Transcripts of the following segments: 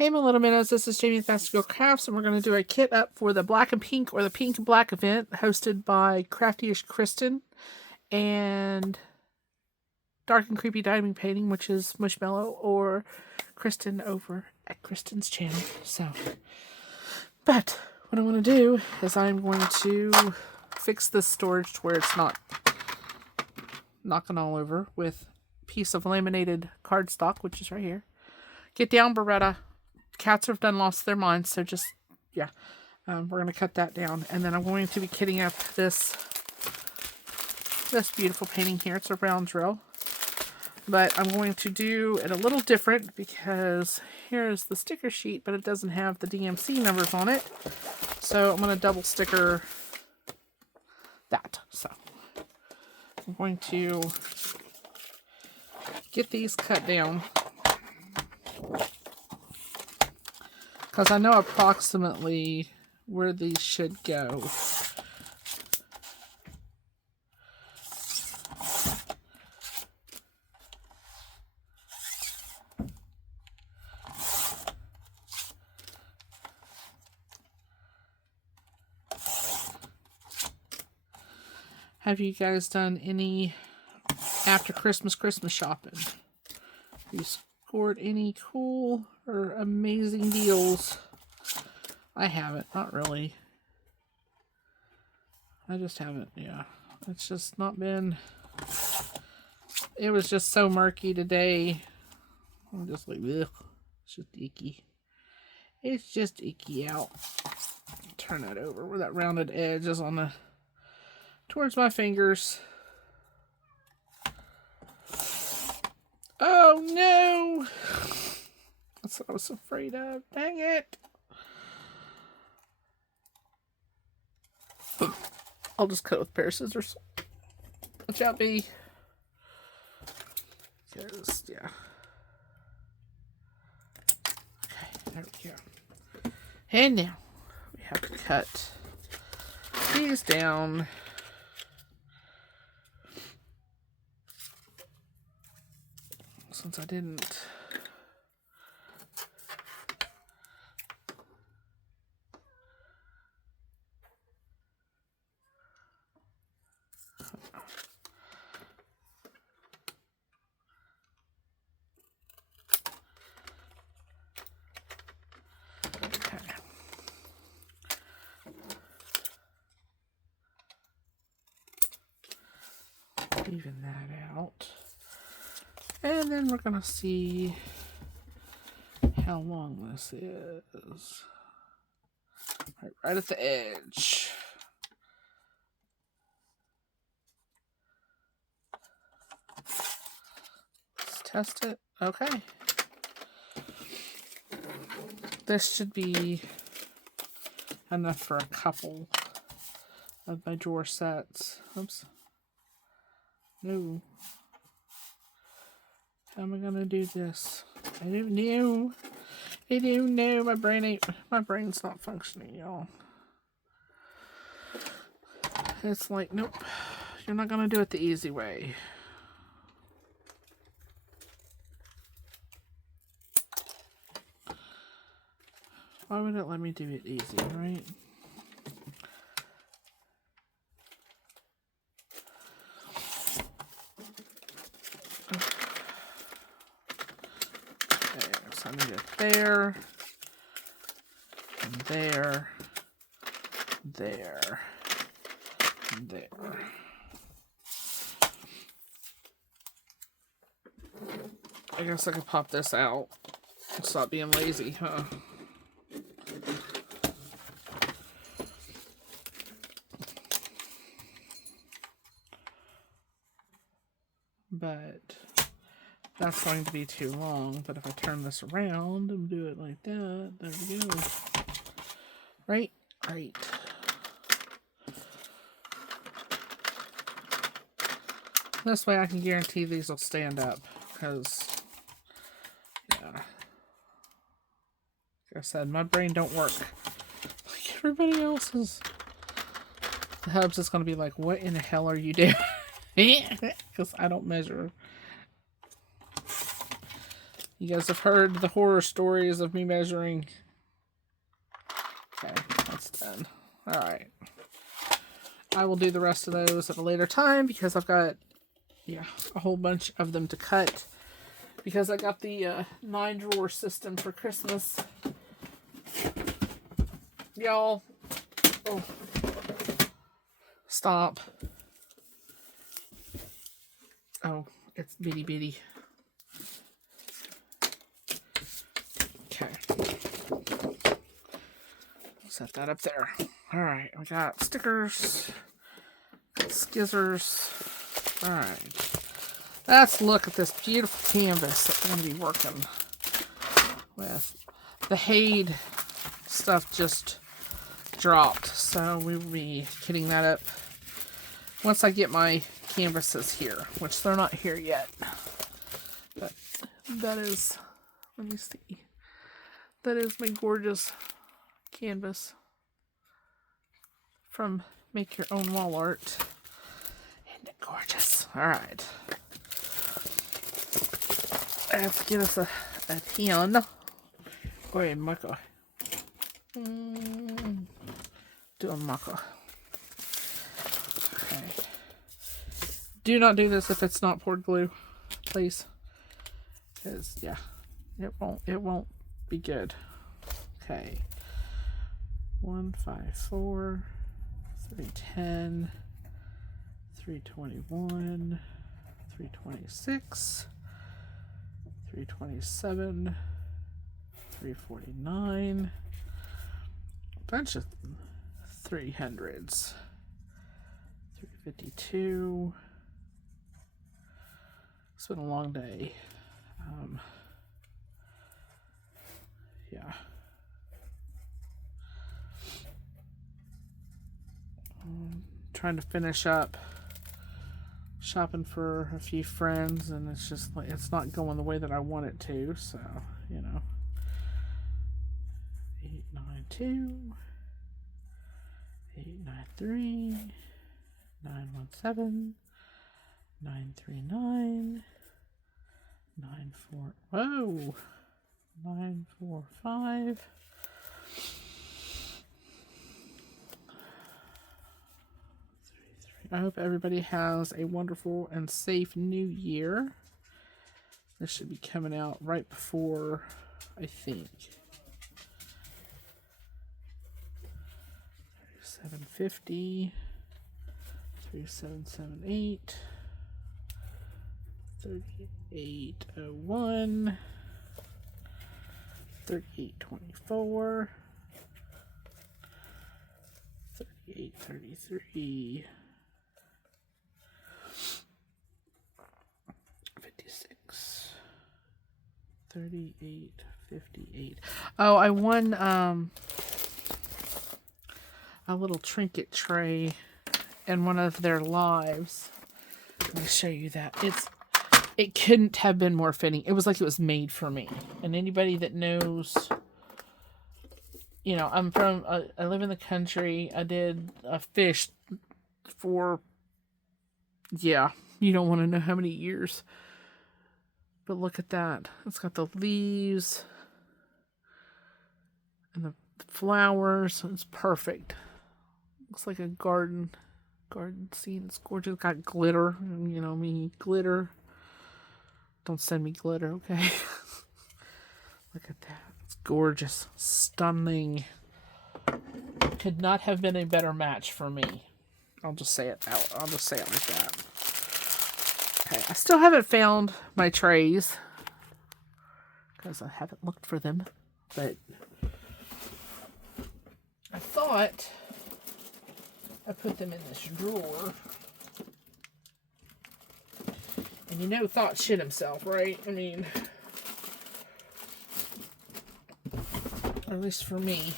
Hey my little minnows, this is Jamie with Fast Girl Crafts, and we're going to do a kit up for the Black and Pink or the Pink and Black event hosted by Craftyish Kristen and Dark and Creepy Diamond Painting, which is Mushmallow or Kristen over at Kristen's channel. But what I want to do is I'm going to fix this storage to where it's not knocking all over with a piece of laminated cardstock, which is right here. Get down, Beretta. Cats have done lost their minds, so just, yeah. We're going to cut that down. And then I'm going to be kitting up this beautiful painting here. It's a round drill. But I'm going to do it a little different because here's the sticker sheet, but it doesn't have the DMC numbers on it. So I'm going to double sticker that. So I'm going to get these cut down, because I know approximately where these should go. Have you guys done any after Christmas shopping? Have you scored any cool or amazing deals? I haven't, not really. I just haven't, yeah. It's just not been, it was just so murky today. I'm just like, ugh, it's just icky. It's just icky out. Turn that over where that rounded edge is on the, towards my fingers. Oh no! That's what I was afraid of. Dang it! I'll just cut it with a pair of scissors. Watch out, B. Because, yeah. Okay, there we go. And now we have to cut these down. Since I didn't. Okay. Even that out. And then we're going to see how long this is. Right at the edge. Let's test it. Okay. This should be enough for a couple of my drawer sets. Oops. No. How am I gonna do this? I don't know. I don't know. My brain's not functioning, y'all. It's like, nope. You're not gonna do it the easy way. Why would it let me do it easy, right? I need it there, and there, there, and there. I guess I could pop this out and stop being lazy, huh? But that's going to be too long. But if I turn this around and do it like that, there we go. Right? Right. This way I can guarantee these will stand up. Because, yeah. Like I said, my brain don't work like everybody else's. The hubs is going to be like, what in the hell are you doing? Because I don't measure You guys have heard the horror stories of me measuring. Okay, that's done. Alright. I will do the rest of those at a later time because I've got, a whole bunch of them to cut. Because I got the 9-drawer system for Christmas. Y'all. Oh. Stop. Oh, it's bitty bitty. Okay. Set that up there. Alright, we got stickers. Got skizzers. Alright. Let's look at this beautiful canvas that we're going to be working with. The Haid stuff just dropped, so we will be kitting that up once I get my canvases here, which they're not here yet. But that is, let me see, that is my gorgeous canvas from Make Your Own Wall Art. Isn't it gorgeous? Alright. Let's get us a tin. Go ahead, Maka. Doing Maka. Okay. Do not do this if it's not poured glue, please. Because, it won't be good. Okay. 154, 310, 321, 326, 327, 349, a bunch of 300s, 352. It's been a long day. Trying to finish up shopping for a few friends, and it's just like it's not going the way that I want it to, so 892, 893, 917, 939, 94, whoa, 945, I hope everybody has a wonderful and safe new year. This should be coming out right before, I think, 3750, 3778, 3801, 3824, 3833, 56, 38, 58. Oh, I won a little trinket tray in one of their lives. Let me show you that. It couldn't have been more fitting. It was like it was made for me. And anybody that knows, I live in the country. I did a fish for, you don't want to know how many years. But look at that. It's got the leaves and the flowers. It's perfect. Looks like a garden scene. It's gorgeous. It's got glitter. Me, glitter. Don't send me glitter, okay? Look at that. It's gorgeous. Stunning. Could not have been a better match for me. I'll just say it out. I'll just say it like that. Okay, I still haven't found my trays because I haven't looked for them, but I thought I put them in this drawer. And thought shit himself, right? I mean, or at least for me.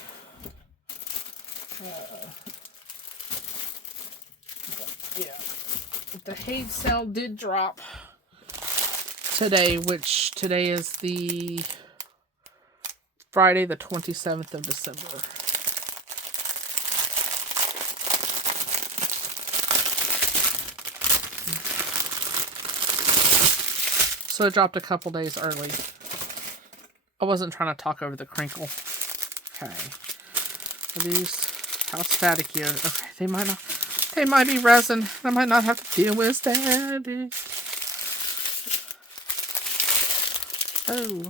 The Haid sale did drop today, which today is the Friday, the 27th of December. So it dropped a couple days early. I wasn't trying to talk over the crinkle. Okay. Are these, how staticky are, okay, they might be resin. I might not have to deal with static. Oh,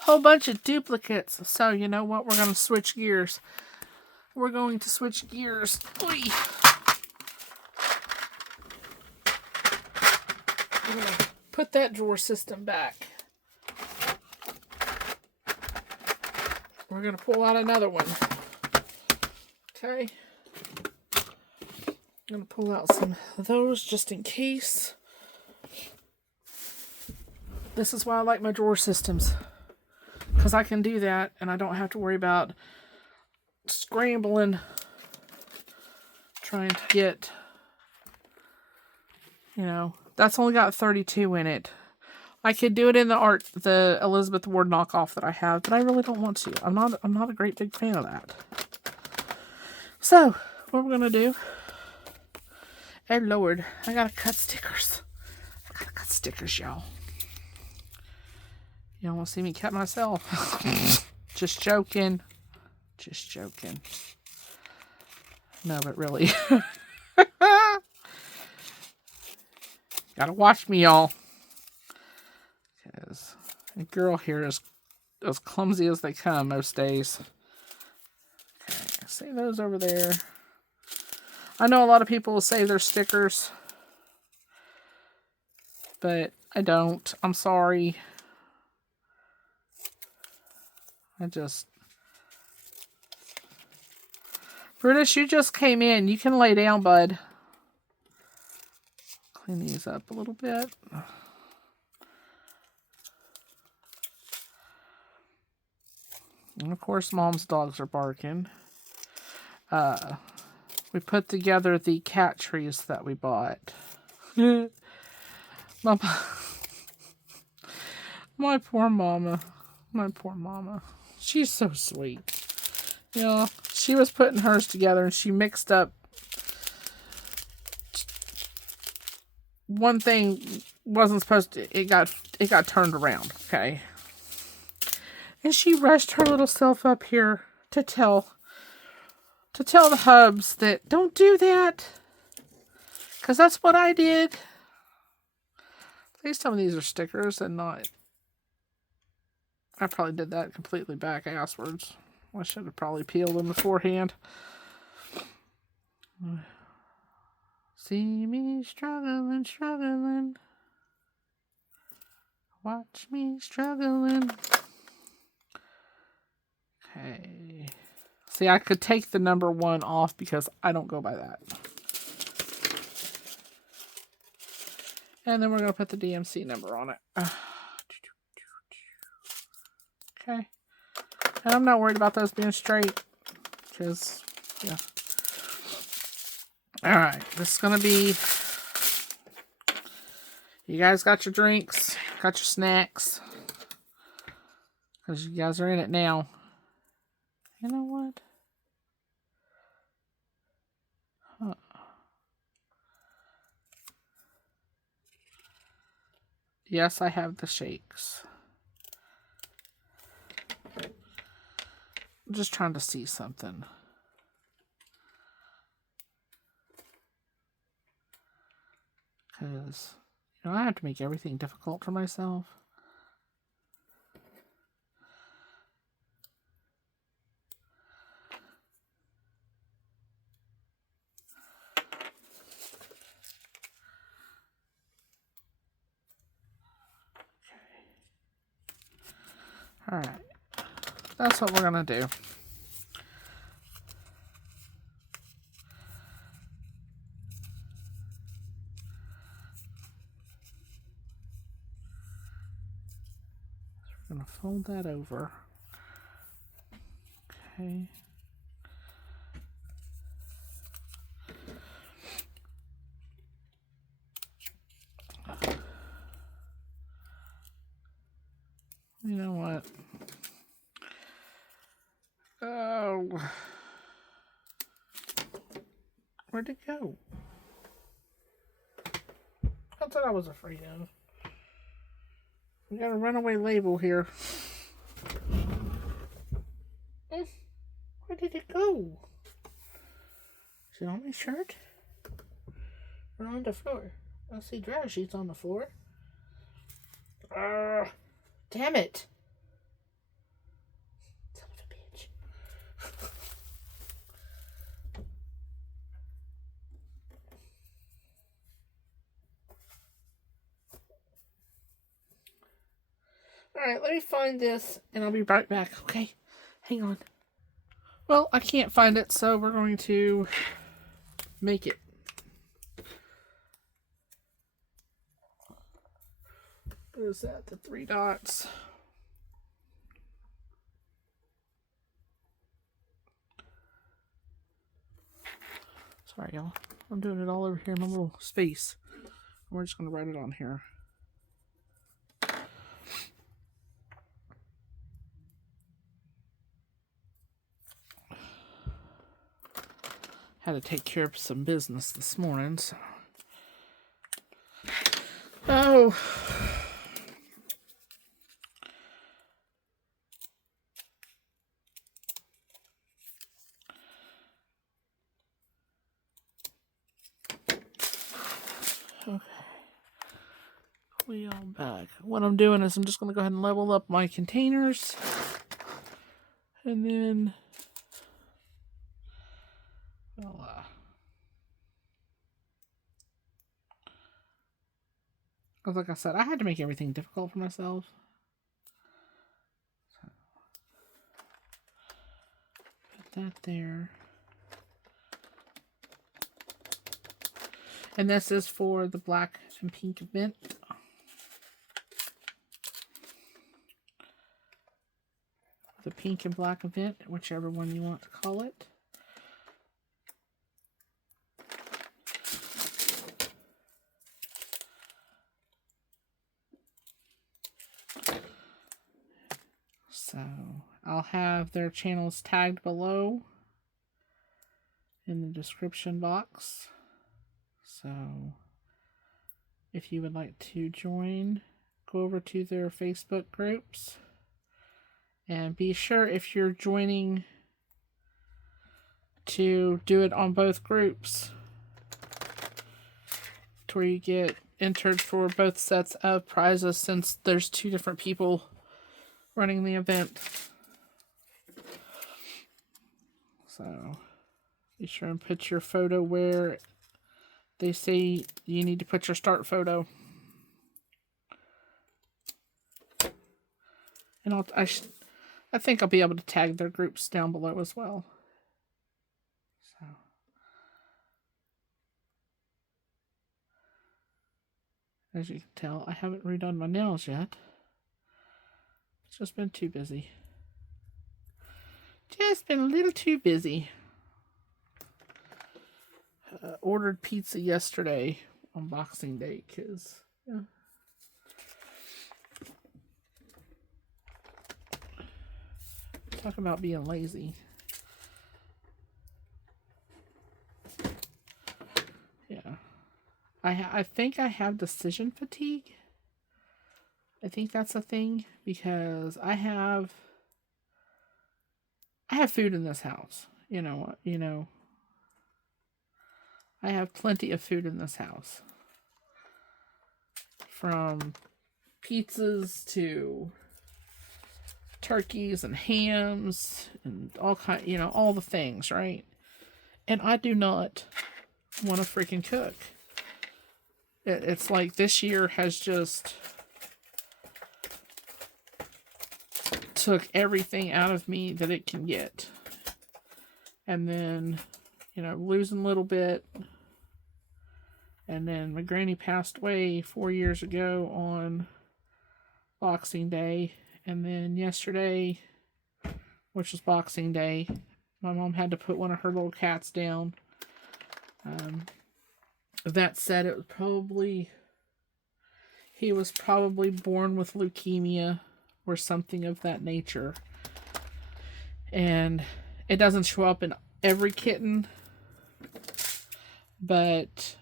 whole bunch of duplicates. So you know what? We're gonna switch gears. We're going to switch gears. Oy. We're gonna put that drawer system back. We're gonna pull out another one. Okay. I'm gonna pull out some of those just in case. This is why I like my drawer systems. Because I can do that and I don't have to worry about scrambling trying to get, you know, that's only got 32 in it. I could do it in the Elizabeth Ward knockoff that I have, but I really don't want to. I'm not a great big fan of that. So, what we're gonna do, oh Lord, I gotta cut stickers. Y'all. You don't want to see me cut myself. Just joking. No, but really. Gotta watch me, y'all. Because a girl here is as clumsy as they come most days. Okay, save those over there. I know a lot of people will save their stickers. But I don't. I'm sorry. Brutus, you just came in. You can lay down, bud. Clean these up a little bit. And of course, Mom's dogs are barking. We put together the cat trees that we bought. My poor mama. She's so sweet. You know, she was putting hers together and she mixed up. One thing wasn't supposed to, it got turned around, okay? And she rushed her little self up here to tell the hubs that don't do that. Because that's what I did. At least some of these are stickers and not. I probably did that completely back asswards. I should have probably peeled them beforehand. See me struggling. Watch me struggling. Okay. See, I could take the number 1 off because I don't go by that. And then we're going to put the DMC number on it. Okay. And I'm not worried about those being straight. Because, yeah. Alright, this is going to be... You guys got your drinks, got your snacks. Because you guys are in it now. You know what? Huh. Yes, I have the shakes. I'm just trying to see something. Because, you know, I have to make everything difficult for myself. Alright. That's what we're going to do. We're going to fold that over. Okay. You know what? Oh. Where'd it go? That's what I was afraid of. We got a runaway label here. Where did it go? Is it on my shirt? Or on the floor? I see dryer sheets on the floor. Damn it! Son of a bitch. Alright, let me find this and I'll be right back, okay? Hang on. Well, I can't find it, so we're going to make it. What is that? The 3 dots. Sorry, y'all. I'm doing it all over here in my little space. We're just going to write it on here. Had to take care of some business this morning, so. Oh. Okay. We all back. What I'm doing is I'm just going to go ahead and level up my containers. And then because like I said, I had to make everything difficult for myself. So, put that there. And this is for the black and pink event. The pink and black event, whichever one you want to call it. So I'll have their channels tagged below in the description box. So if you would like to join, go over to their Facebook groups. And be sure if you're joining to do it on both groups to where you get entered for both sets of prizes since there's 2 different people running the event. So be sure and put your photo where they say you need to put your start photo. And I think I'll be able to tag their groups down below as well. So as you can tell, I haven't redone my nails yet. It's just been too busy. Just been a little too busy. Ordered pizza yesterday on Boxing Day because, yeah. Talk about being lazy. Yeah. I think I have decision fatigue. I think that's a thing because I have food in this house. You know what? You know, I have plenty of food in this house. From pizzas to turkeys and hams and all the things, right? And I do not want to freaking cook. It's like this year has just took everything out of me that it can get. And then, losing a little bit. And then my granny passed away 4 years ago on Boxing Day. And then yesterday, which was Boxing Day, my mom had to put one of her little cats down. That said, he was probably born with leukemia or something of that nature. And it doesn't show up in every kitten, but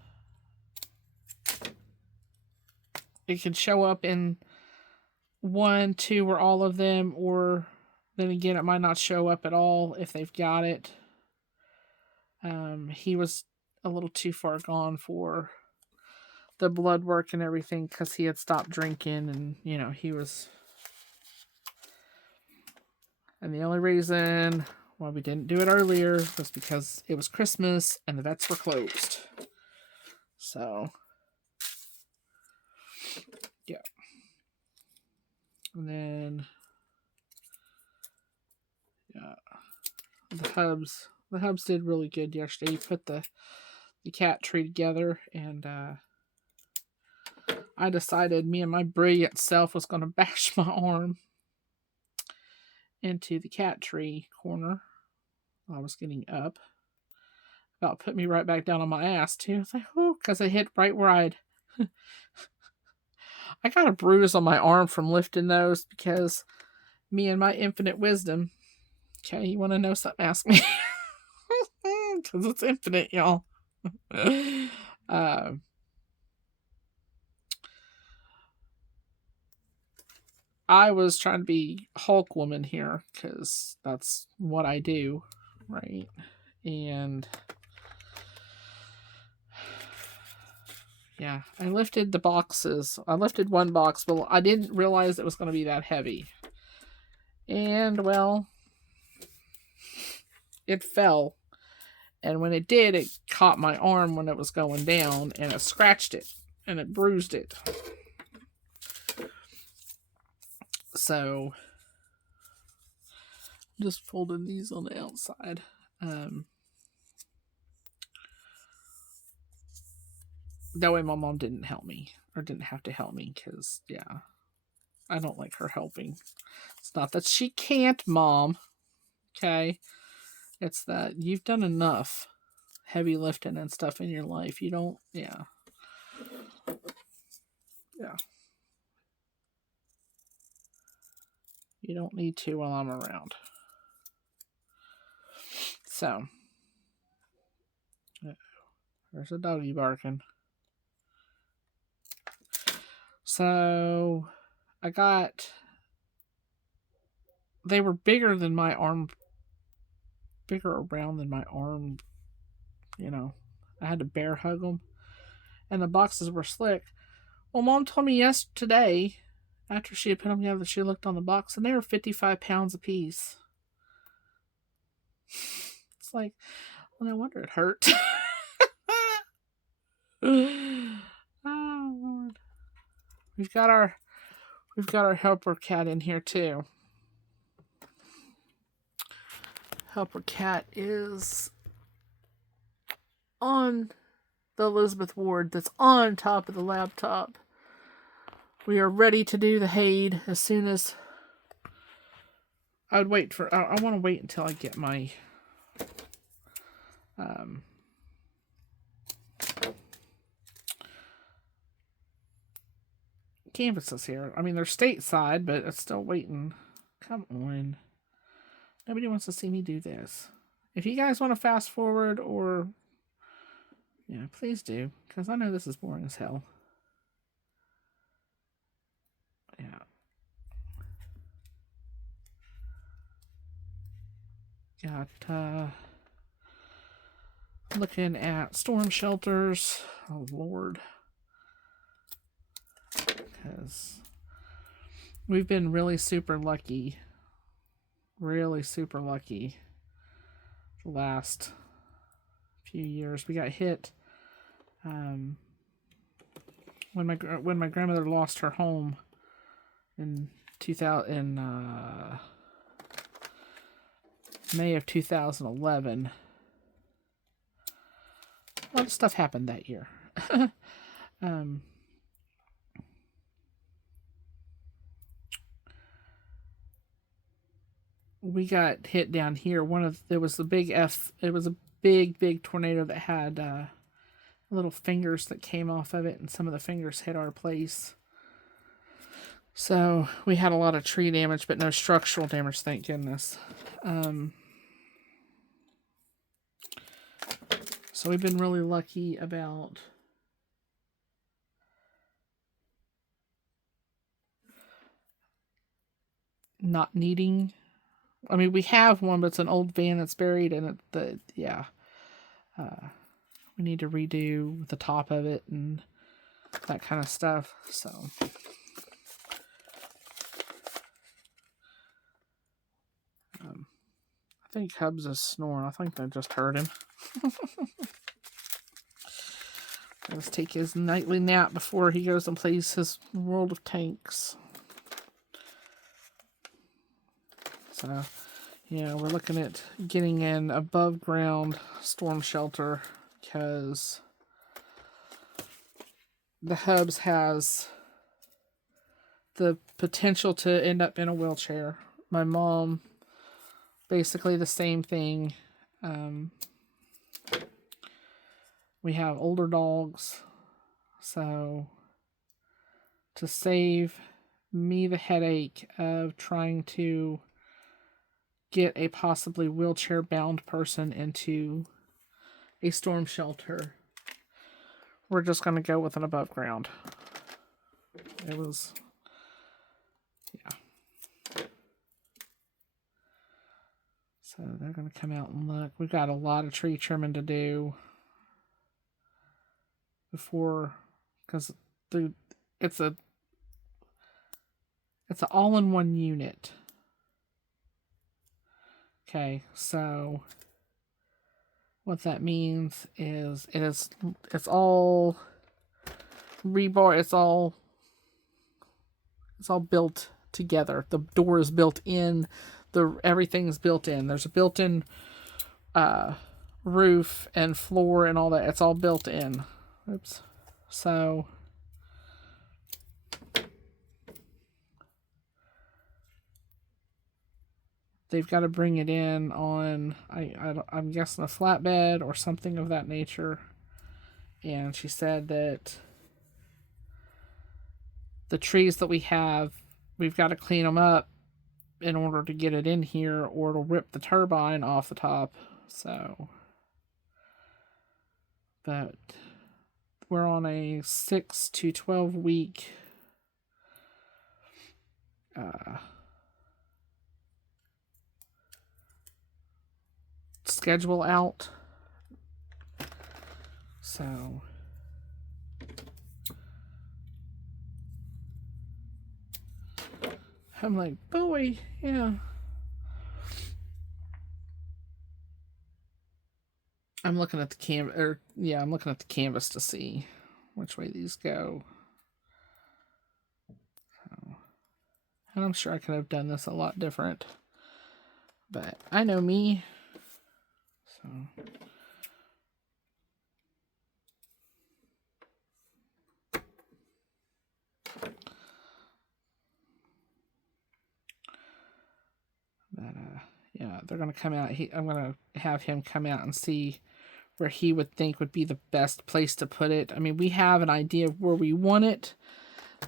it can show up in 1, 2, or all of them, or then again, it might not show up at all if they've got it. He was a little too far gone for the blood work and everything because he had stopped drinking, and he was. And the only reason why we didn't do it earlier was because it was Christmas and the vets were closed. So, yeah. And then, yeah, the hubs did really good yesterday. He put the cat tree together, and I decided me and my brilliant self was going to bash my arm into the cat tree corner while I was getting up. About put me right back down on my ass too. I was like, oh, because I hit right where I got a bruise on my arm from lifting those because me and my infinite wisdom. Okay, you want to know something? Ask me. Because it's infinite, y'all. I was trying to be Hulk woman here because that's what I do, right? And yeah, I lifted the boxes. I lifted one box, but I didn't realize it was going to be that heavy. And well, it fell. And when it did, it caught my arm when it was going down, and it scratched it, and it bruised it. So, just folded these on the outside. That way my mom didn't help me, or didn't have to help me, because, yeah, I don't like her helping. It's not that she can't, Mom. Okay? It's that you've done enough heavy lifting and stuff in your life. You don't, yeah. Yeah. You don't need to while I'm around. So, there's a doggy barking. So, they were bigger than my arm, bigger around than my arm, I had to bear hug them. And the boxes were slick. Well, Mom told me yesterday, after she had put them together, she looked on the box, and they were 55 pounds a piece. It's like, well, no wonder it hurt. Oh, Lord. We've got our helper cat in here too. Helper cat is on the Elizabeth Ward that's on top of the laptop. We are ready to do the Haid as soon as I want to wait until I get my canvases here. I mean, they're stateside, but it's still waiting. Come on. Nobody wants to see me do this. If you guys want to fast forward or... yeah, please do. Because I know this is boring as hell. Yeah. Got, looking at storm shelters. Oh, Lord. Because we've been really super lucky. Really super lucky. The last few years. We got hit when my grandmother lost her home in May of 2011. A lot of stuff happened that year. We got hit down here. There was a big big tornado that had little fingers that came off of it, and some of the fingers hit our place. So we had a lot of tree damage, but no structural damage, thank goodness. So we've been really lucky about not needing. I mean, we have one, but it's an old van that's buried in it. We need to redo the top of it and that kind of stuff. So, I think Hubs is snoring. I think they just heard him. Let's take his nightly nap before he goes and plays his World of Tanks. So, yeah, we're looking at getting an above ground storm shelter because the Hubs has the potential to end up in a wheelchair. My mom, basically the same thing. We have older dogs, so to save me the headache of trying to get a possibly wheelchair bound person into a storm shelter, we're just going to go with an above ground. It was, yeah. So they're going to come out and look. We've got a lot of tree trimming to do before, because it's an all-in-one unit. Okay, so what that means is it's all rebar. It's all built together. The door is built in. Everything's built in. There's a built-in roof and floor and all that. It's all built in. Oops. So they've got to bring it in on, I'm guessing, a flatbed or something of that nature. And she said that the trees that we have, we've got to clean them up in order to get it in here, or it'll rip the turbine off the top. So, but we're on a 6 to 12 week schedule out. So I'm like, boy, yeah. I'm looking at the I'm looking at the canvas to see which way these go. So, and I'm sure I could have done this a lot different, but I know me. So but yeah, they're gonna come out. I'm gonna have him come out and see where he would think would be the best place to put it. I mean, we have an idea of where we want it,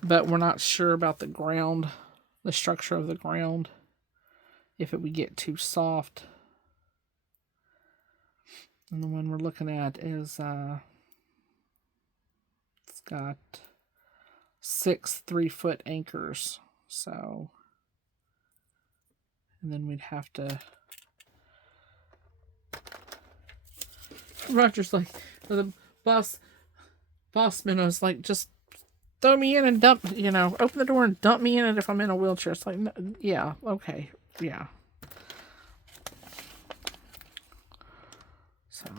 but we're not sure about the ground, the structure of the ground, if it would get too soft. And the one we're looking at is it's got 6 3-foot anchors. So, and then we'd have to. Roger's like, the boss Minnow's like, just throw me in and dump, open the door and dump me in it if I'm in a wheelchair. It's like, no, yeah, okay, yeah. So,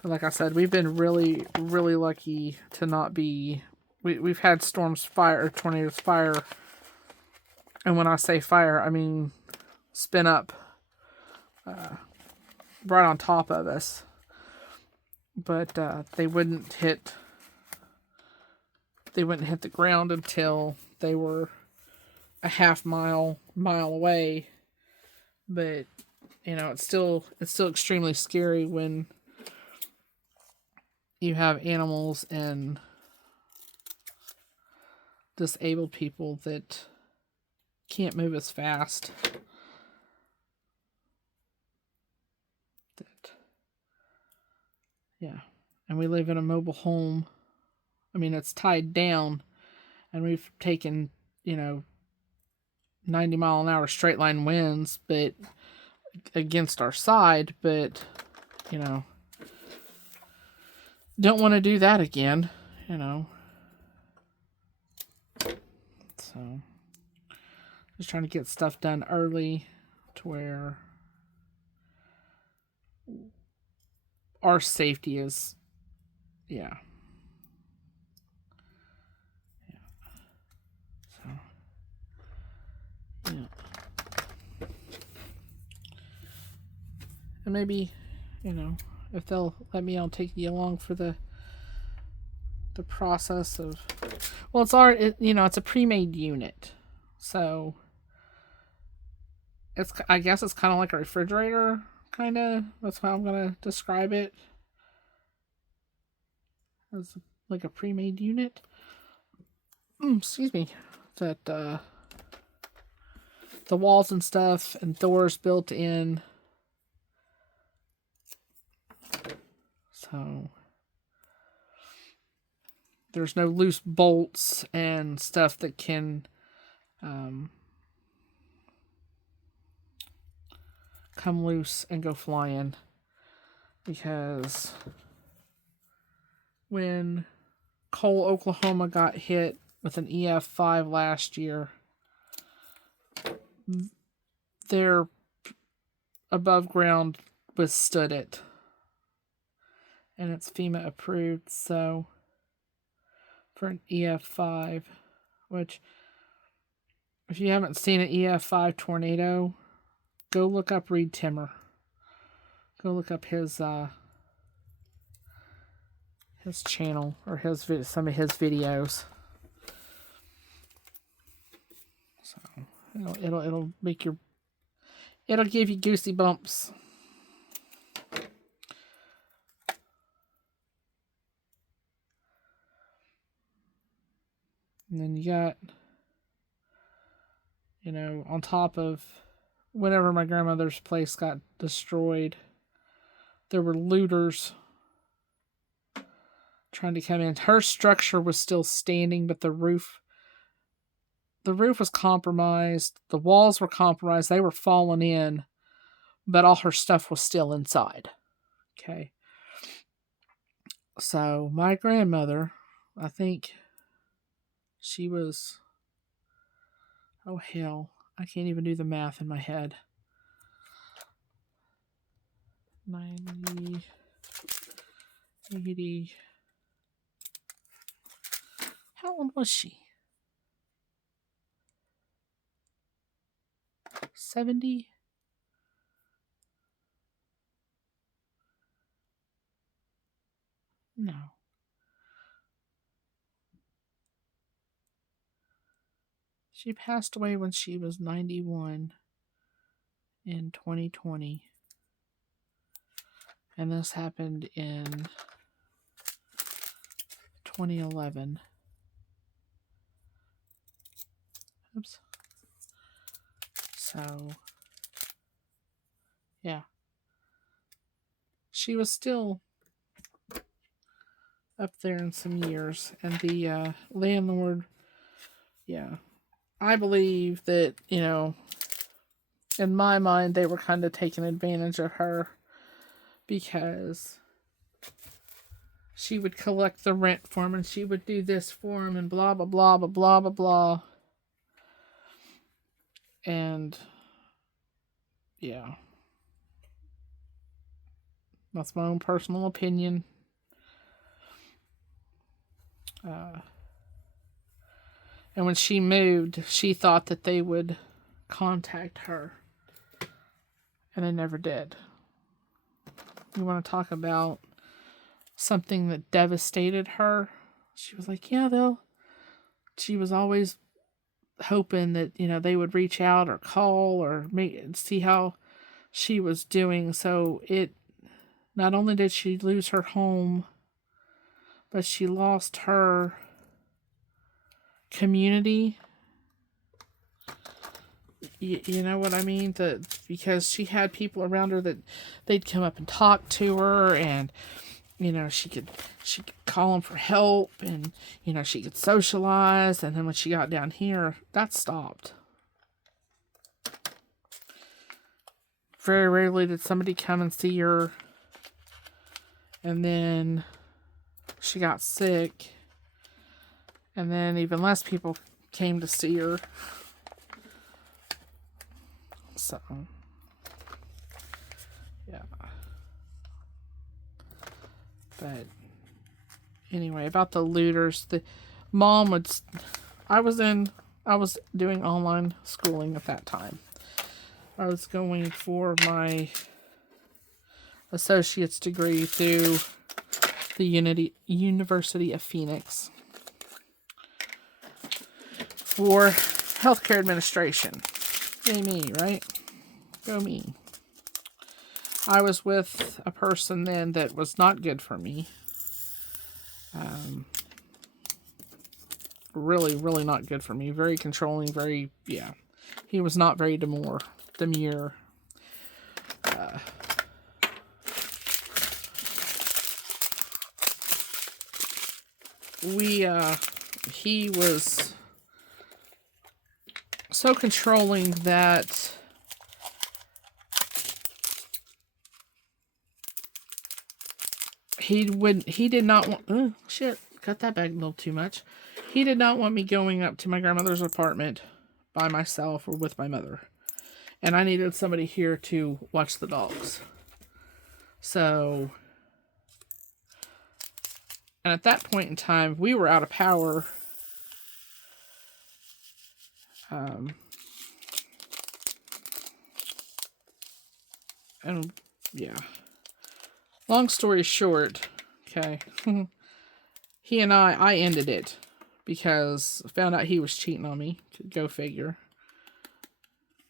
but like I said, we've been really, really lucky to not be. We've had storms, tornadoes, fire, and when I say fire, I mean spin up right on top of us. But they wouldn't hit the ground until they were a half mile away. But it's still extremely scary when you have animals and disabled people that can't move as fast. Yeah. And we live in a mobile home. I mean, it's tied down, and we've taken you know, 90-mile-an-hour straight line winds, but against our side, but, you know, don't want to do that again, you know. So, just trying to get stuff done early to where our safety is, yeah. So, yeah. And maybe, you know, if they'll let me, I'll take you along for the process of, well, it's it's a pre-made unit, so I guess it's kind of like a refrigerator, kind of. That's how I'm gonna describe it, as like a pre-made unit. Excuse me. That the walls and stuff and doors built in. So there's no loose bolts and stuff that can come loose and go flying. Because when Cole, Oklahoma got hit with an EF5 last year, their above ground withstood it. And it's FEMA approved, so for an EF5, which, if you haven't seen an EF5 tornado, go look up Reed Timmer. Go look up his channel, or some of his videos. So it'll make it'll give you goosey bumps. And then you got, on top of, whenever my grandmother's place got destroyed, there were looters trying to come in. Her structure was still standing, but the roof was compromised. The walls were compromised. They were falling in, but all her stuff was still inside. Okay. So my grandmother, I think she was, oh hell, I can't even do the math in my head. 90, 80. How old was she? 70? No. She passed away when she was 91 in 2020. And this happened in 2011. Oops. So, yeah. She was still up there in some years. And the landlord, yeah. I believe that, in my mind, they were kind of taking advantage of her, because she would collect the rent for him and she would do this for him and blah, blah, blah, blah, blah, blah, blah. And, yeah. That's my own personal opinion. And when she moved, she thought that they would contact her. And they never did. You want to talk about something that devastated her? She was like, yeah, she was always hoping that, they would reach out or call or see how she was doing. So not only did she lose her home, but she lost her community. You know what I mean? Because she had people around her that they'd come up and talk to her, and she could call him for help, and she could socialize. And then when she got down here, that stopped. Very rarely did somebody come and see her. And then she got sick. And then even less people came to see her. So, yeah. But anyway, about the looters, the mom would. I was doing online schooling at that time. I was going for my associate's degree through the University of Phoenix for healthcare administration. Yay me, right? Go me. I was with a person then that was not good for me. Really, really not good for me. Very controlling, He was not very demure. He was so controlling that he did not want, cut that back a little too much. He did not want me going up to my grandmother's apartment by myself or with my mother. And I needed somebody here to watch the dogs. So, and at that point in time, we were out of power. And yeah. Long story short, okay. He and I ended it because I found out he was cheating on me. Go figure.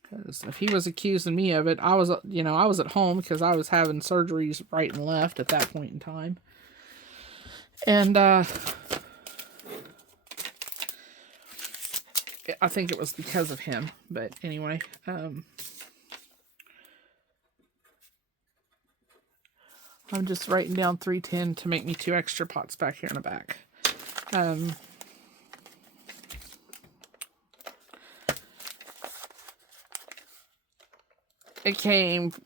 Because if he was accusing me of it, I was at home because I was having surgeries right and left at that point in time. And I think it was because of him. But anyway, I'm just writing down 310 to make me 2 extra pots back here in the back.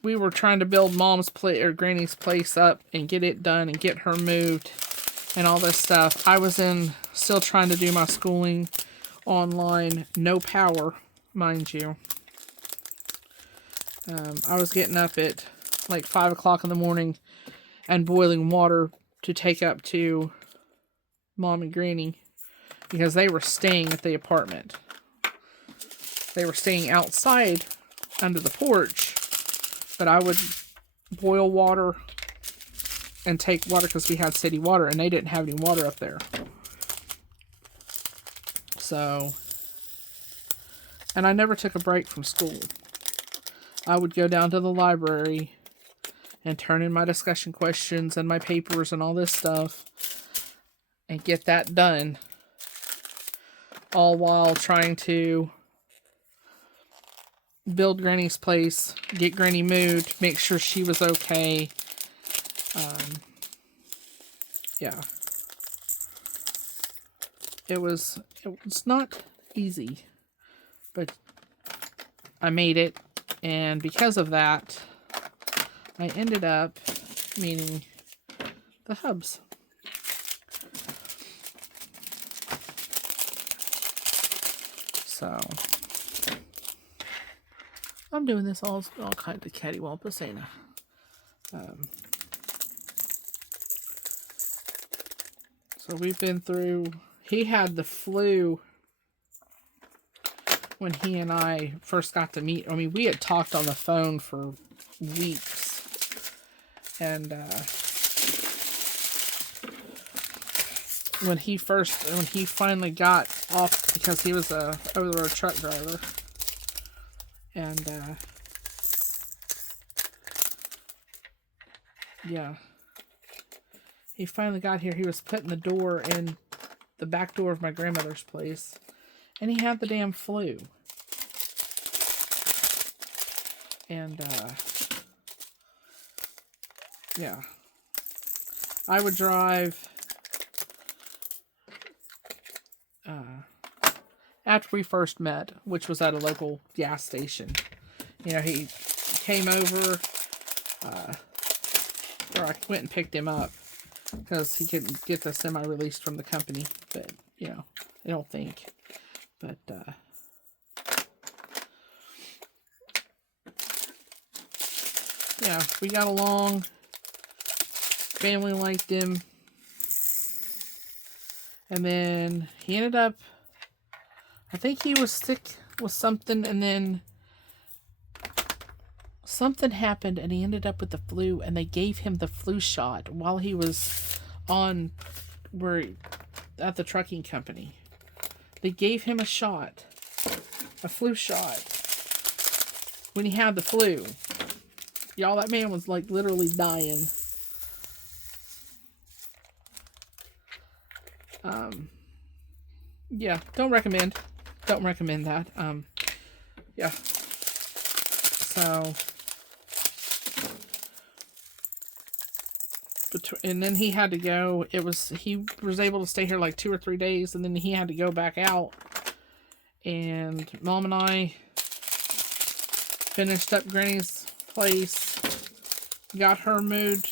We were trying to build Mom's place or Granny's place up and get it done and get her moved and all this stuff. I was still trying to do my schooling online, no power, mind you. I was getting up at like 5 o'clock in the morning and boiling water to take up to Mom and Granny because they were staying at the apartment. They were staying outside under the porch, but I would boil water and take water because we had city water and they didn't have any water up there. So, and I never took a break from school. I would go down to the library and turn in my discussion questions and my papers and all this stuff and get that done, all while trying to build Granny's place, get Granny moved, make sure she was okay. Yeah. It was not easy, but I made it, and because of that, I ended up meeting the Hubs. So I'm doing this all kinds of cattywampus, ain't I? So we've been through. He had the flu when he and I first got to meet. I mean, we had talked on the phone for weeks, and when he finally got off, because he was a over-the-road truck driver, and yeah, he finally got here. He was putting the door in the back door of my grandmother's place, and he had the damn flu. And yeah, I would drive, after we first met, which was at a local gas station. You know, he came over, or I went and picked him up because he couldn't get the semi released from the company. But, you know, I don't think. But, yeah, we got along. Family liked him. And then he ended up, I think he was sick with something, and then something happened and he ended up with the flu, and they gave him the flu shot while he was at the trucking company. They gave him a flu shot, when he had the flu. Y'all, that man was like literally dying. Yeah, don't recommend that. Yeah. So, and then he had to go. He was able to stay here like 2 or 3 days, and then he had to go back out. And Mom and I finished up Granny's place, got her moved.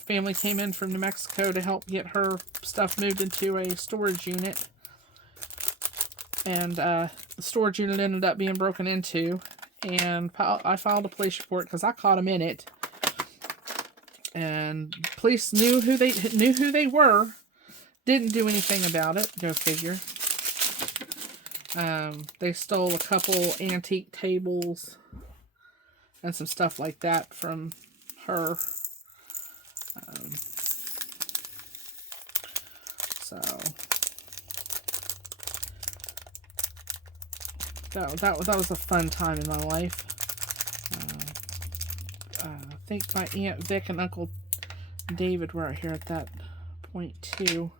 Family came in from New Mexico to help get her stuff moved into a storage unit. And the storage unit ended up being broken into. And I filed a police report because I caught him in it. And police knew who they were. Didn't do anything about it. Go figure. They stole a couple antique tables and some stuff like that from her. So that was a fun time in my life. I think my Aunt Vic and Uncle David were out here at that point too.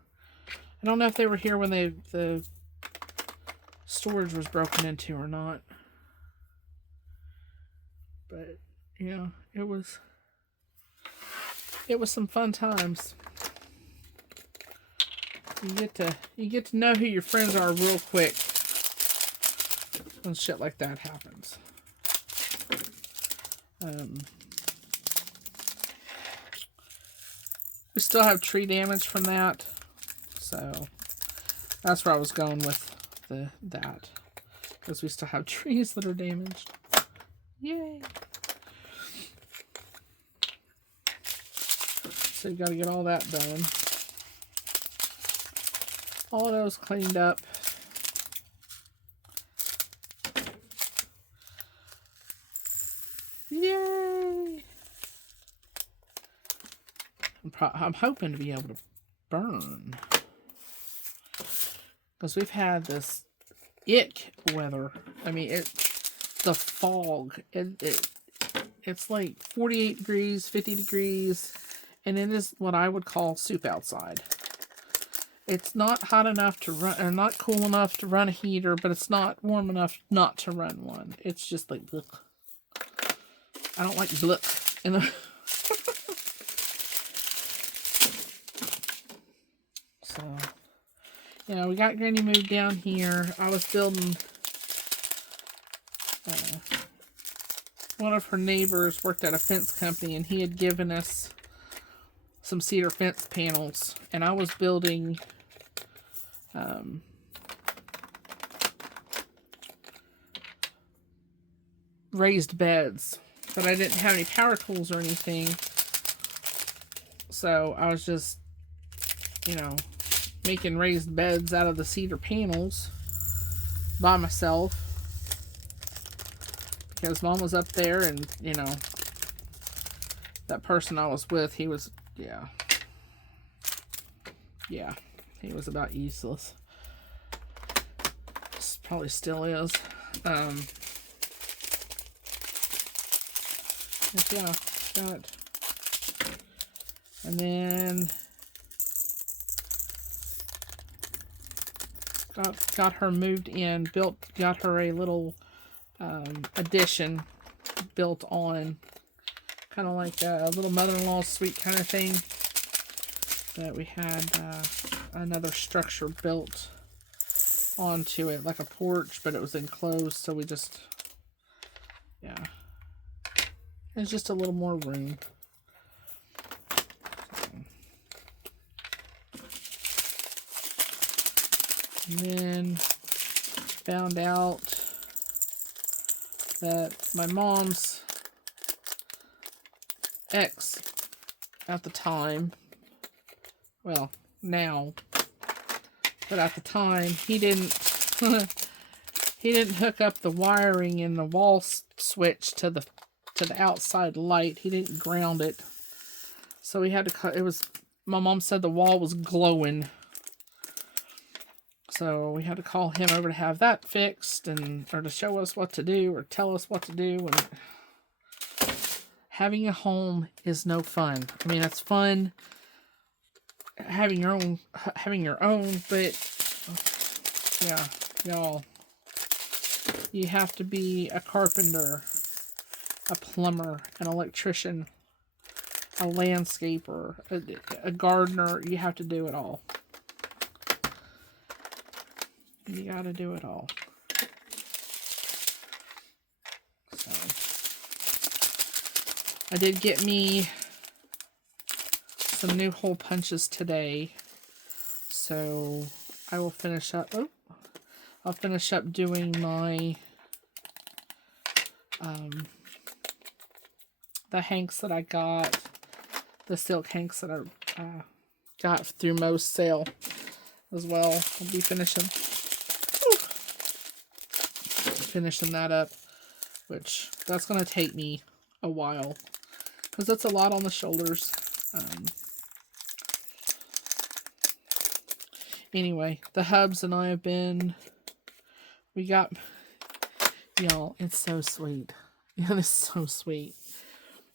I don't know if they were here when the storage was broken into or not. But yeah, it was some fun times. You get to know who your friends are real quick when shit like that happens. We still have tree damage from that, so that's where I was going with that, because we still have trees that are damaged. Yay! So you got to get all that done. All of those cleaned up. Yay! I'm hoping to be able to burn, because we've had this ick weather. I mean, the fog. It's like 48 degrees, 50 degrees, and it is what I would call soup outside. It's not hot enough to run, or not cool enough to run a heater, but it's not warm enough not to run one. It's just like, blech. I don't like blech in the So, you know, we got Granny moved down here. I was building, one of her neighbors worked at a fence company, and he had given us some cedar fence panels, and I was building, raised beds, but I didn't have any power tools or anything, so I was just, you know, making raised beds out of the cedar panels by myself, because Mom was up there, and, you know, that person I was with, he was, yeah, he was about useless. Probably still is. But yeah, got, and then got her moved in, got her a little addition built on, kind of like a little mother-in-law suite kind of thing. that we had another structure built onto it, like a porch, but it was enclosed, so we just, yeah. There's just a little more room. And then found out that my mom's ex at the time, well, now, but at the time, he didn't he didn't hook up the wiring in the wall switch to the outside light. He didn't ground it. So we had to cut, my mom said the wall was glowing. So we had to call him over to have that fixed, or to show us what to do, or tell us what to do. And having a home is no fun. I mean, it's fun having your own, but yeah, y'all, you have to be a carpenter, a plumber, an electrician, a landscaper, a gardener. You have to do it all. You gotta do it all. So, I did get me some new hole punches today. So, I will finish up. Oh, I'll finish up doing my the hanks that I got, the silk hanks that I got through Mo's sale as well. I'll be finishing that up, which that's going to take me a while because that's a lot on the shoulders. Anyway, the hubs and I have been, we got, y'all, it's so sweet. It's so sweet.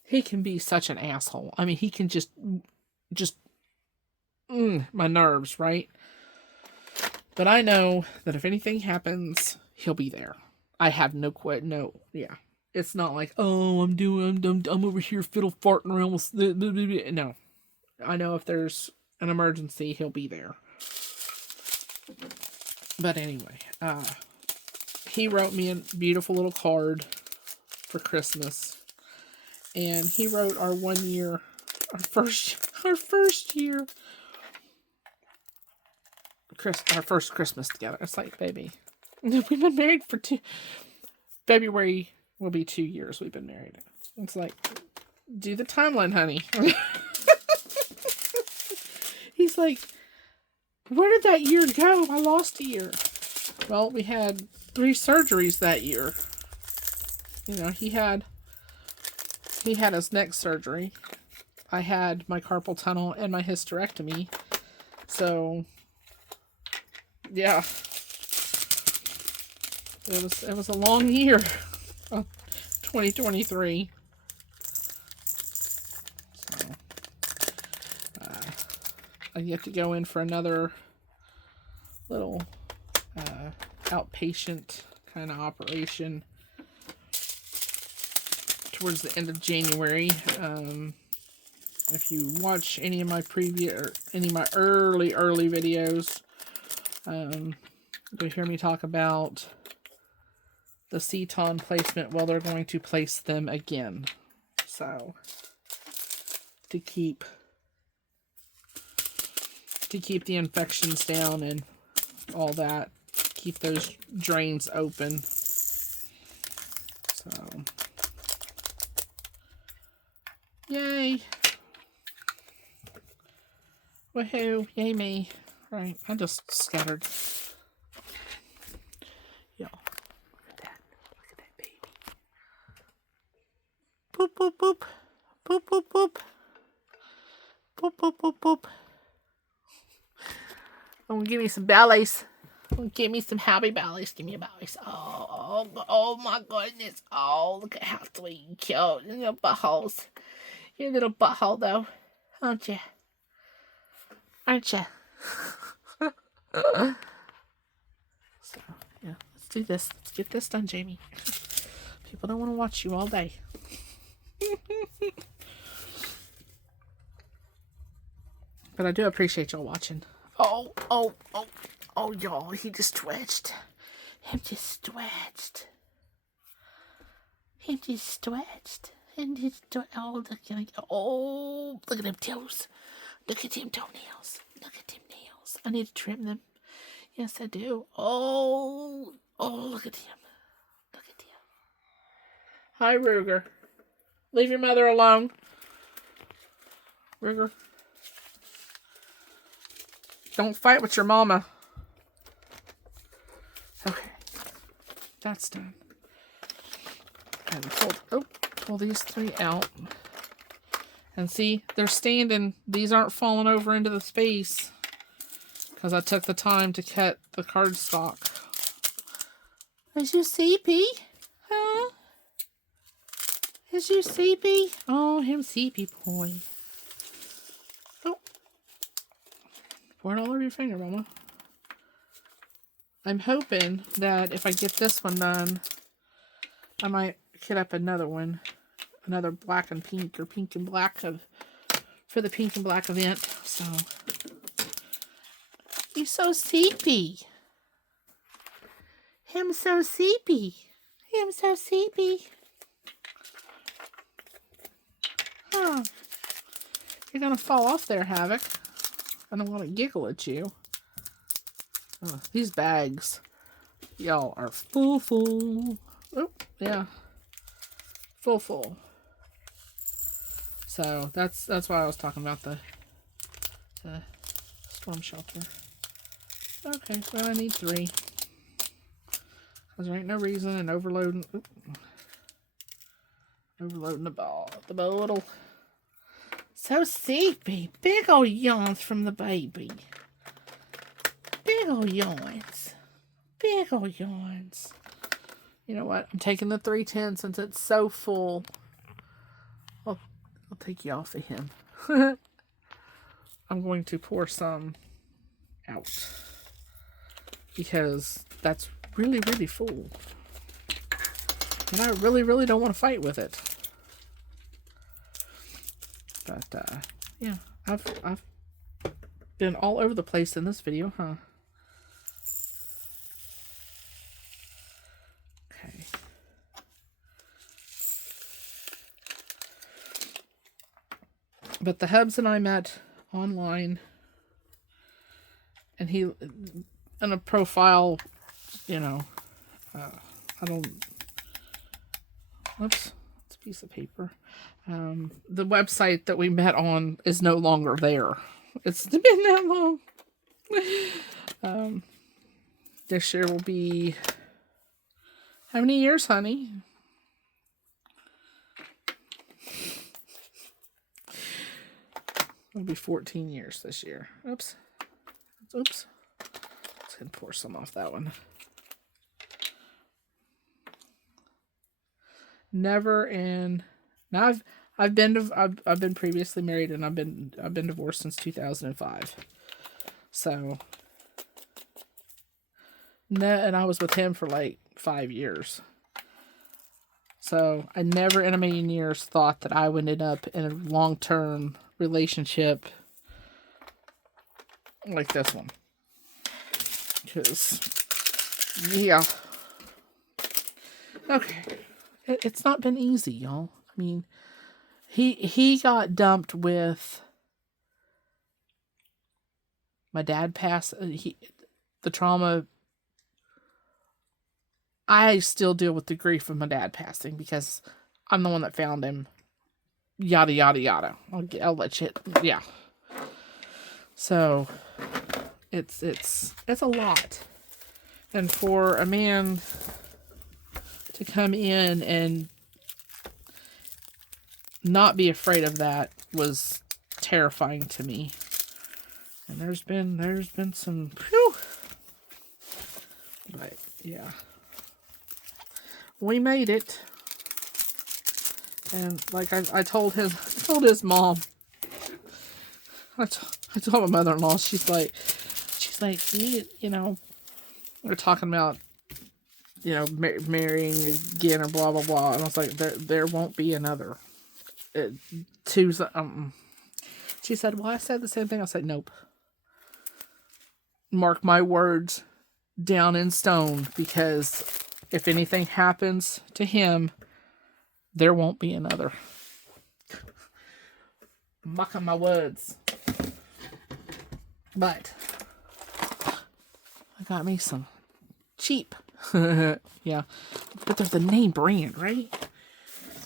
He can be such an asshole. I mean, he can just my nerves, right? But I know that if anything happens, he'll be there. I have yeah. It's not like, oh, I'm over here fiddle farting around with, no. I know if there's an emergency, he'll be there. But anyway, he wrote me a beautiful little card for Christmas. And he wrote our our first year, our first Christmas together. It's like, baby, we've been married for February will be 2 years we've been married. It's like, do the timeline, honey. He's like, where did that year go? I lost a year. Well, we had 3 surgeries that year. You know, he had his neck surgery. I had my carpal tunnel and my hysterectomy. So, yeah. It was a long year. 2023. So, I get to go in for another little outpatient kind of operation towards the end of January. If you watch any of my early videos, you'll hear me talk about the Ceton placement. Well, they're going to place them again. So, to keep the infections down and all that, keep those drains open. So, yay. Woohoo, yay me. Right, I just scattered. Yo, look at that. Look at that baby. Boop, boop, boop. Boop, boop, boop. Boop, boop, boop, boop. I'm gonna give me some bellies. Give me some happy bellies. Give me a bellies. Oh my goodness. Oh, look at how sweet and cute. Your little buttholes. Your little butthole, though. Aren't you? Aren't you? So, yeah. Let's do this. Let's get this done, Jamie. People don't want to watch you all day. But I do appreciate y'all watching. Oh, oh, oh, oh, y'all. He just twitched. Him just stretched. Him just stretched. And just, oh, look at him. Oh, look at them toes. Look at them toenails. Look at them nails. I need to trim them. Yes, I do. Oh, oh, look at him. Look at him. Hi, Ruger. Leave your mother alone. Ruger. Don't fight with your mama. Okay. That's done. And pull these 3 out. And see, they're standing. These aren't falling over into the space. Because I took the time to cut the cardstock. Is you sleepy? Huh? Is you sleepy? Oh, him sleepy boy. Oh. Pour it all over your finger, Mama. I'm hoping that if I get this one done, I might get up another one. Another black and pink or pink and black for the pink and black event. So, you're so sleepy. Him so sleepy. Him so sleepy. Huh. You're gonna fall off there, Havoc. I don't want to giggle at you. Oh, these bags, y'all, are full. Oh, yeah. Full. So that's why I was talking about the storm shelter. Okay, well I need 3. Because there ain't no reason in overloading the bottle. So sleepy. Big old yawns from the baby. Big old yawns. Big old yawns. You know what? I'm taking the 310 since it's so full. I'll take you off of him. I'm going to pour some out. Because that's really, really full. And I really, really don't want to fight with it. But, yeah. I've been all over the place in this video, huh? Okay. But the Hubs and I met online. And he, in a profile, you know, I don't, whoops, it's a piece of paper. The website that we met on is no longer there. It's been that long. This year will be, how many years, honey? It'll be 14 years this year. Oops. Let's go and pour some off that one. Never in. Now I've been previously married and I've been divorced since 2005. So and I was with him for like 5 years. So I never in a million years thought that I would end up in a long-term relationship like this one. Because, yeah. Okay. It's not been easy, y'all. I mean, he got dumped with my dad passed. The trauma. I still deal with the grief of my dad passing because I'm the one that found him. Yada yada yada. I'll let you. Yeah. So it's a lot, and for a man to come in and not be afraid of that was terrifying to me. And there's been some, whew. But yeah, we made it. And like I told his mom, I told my mother-in-law, she's like, you know, we're talking about, you know, marrying again or blah blah blah, and I was like, there won't be another. She She said, well, I said the same thing. I said, nope. Mark my words down in stone, because if anything happens to him, there won't be another. Marking my words. But I got me some cheap. Yeah. But they're the name brand, right?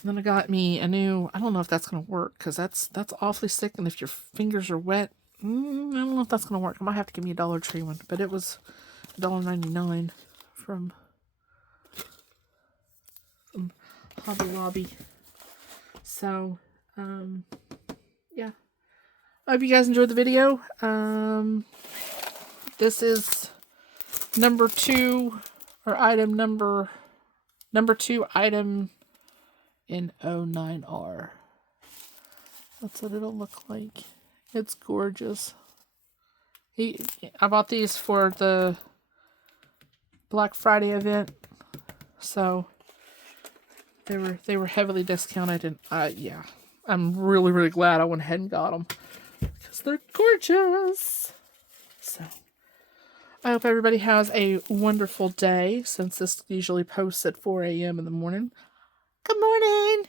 And then I got me a new, I don't know if that's going to work, because that's awfully thick, and if your fingers are wet, I don't know if that's going to work. I might have to give me a Dollar Tree one, but it was $1.99 from Hobby Lobby. So, yeah. I hope you guys enjoyed the video. This is number 2, or item number 2 item in 09R. That's what it'll look like. It's gorgeous. I bought these for the Black Friday event, so they were heavily discounted, and yeah, I'm really glad I went ahead and got them, because they're gorgeous. So I hope everybody has a wonderful day, since this usually posts at 4 a.m. in the morning. Good morning.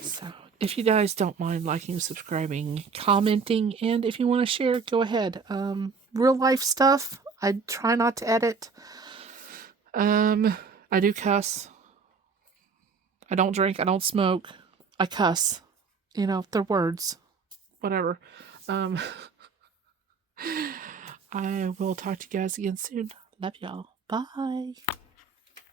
So if you guys don't mind liking, subscribing, commenting, and if you want to share, go ahead. Real life stuff, I try not to edit. I do cuss. I don't drink. I don't smoke. I cuss. You know, they're words. Whatever. I will talk to you guys again soon. Love y'all. Bye.